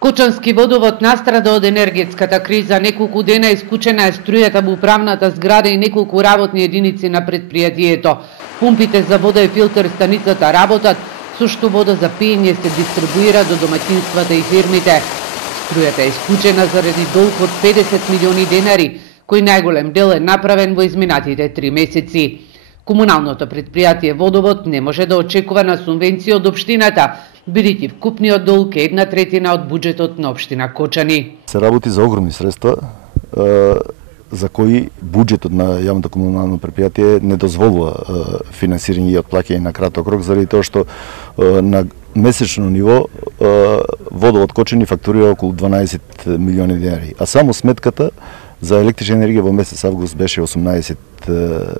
Кочански водовод настрада од енергетската криза. Неколку дена исклучена е струјата во управната зграда и неколку работни единици на предпријатието. Пумпите за вода и филтер станицата работат, со што вода за пиење се дистрибуира до домаќинствата и фирмите. Струјата е исклучена заради долг од 50 милиони денари, кој најголем дел е направен во изминатите 3 месеци. Комуналното предпријатие Водовод не може да очекува на субвенција од општината, бидејќи вкупниот долг е 1/3 од буџетот на општина Кочани. Се работи за огромни средства, за кои буџетот на јавното комунално предпријатие не дозволува финансирање и отплаќање на краток рок, заради тоа што на месечно ниво Водовод Кочани фактурира околу 12 милиони денари, а само сметката за електрична енергија во месец август беше 18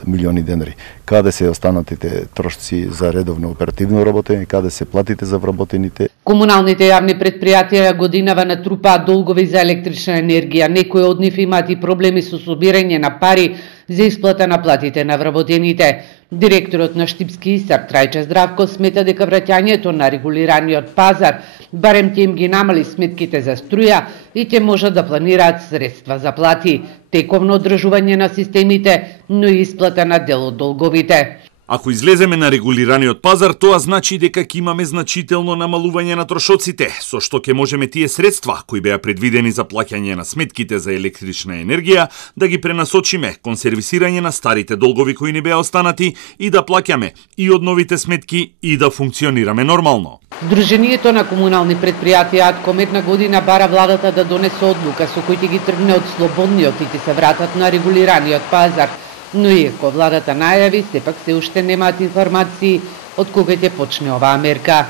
милиони денари. Каде се останатите трошци за редовно оперативно работење, каде се платите за вработените? Комуналните јавни предпријатија годинава натрупаат долгови за електрична енергија. Некои од нив имаат и проблеми со собирање на пари за исплата на платите на вработените. Директорот на Штипски Исар Трајче Здравко смета дека враќањето на регулираниот пазар барем ќе им ги намали сметките за струја и ќе можат да планираат средства за плати, тековно одржување на системите, но и исплата на дел од долговите. Ако излеземе на регулираниот пазар, тоа значи дека ќе имаме значително намалување на трошоците, со што ќе можеме тие средства кои беа предвидени за плаќање на сметките за електрична енергија да ги пренасочиме кон сервисирање на старите долгови кои не беа останати и да плаќаме и од новите сметки и да функционираме нормално. Сдруженијето на комунални предпријатија Атком една година бара владата да донесе одлука со кој ќе ги тргне од слободниот и ќе се вратат на регулираниот пазар. Но иако владата најави, сепак се уште немаат информации од кога ќе почне оваа мерка.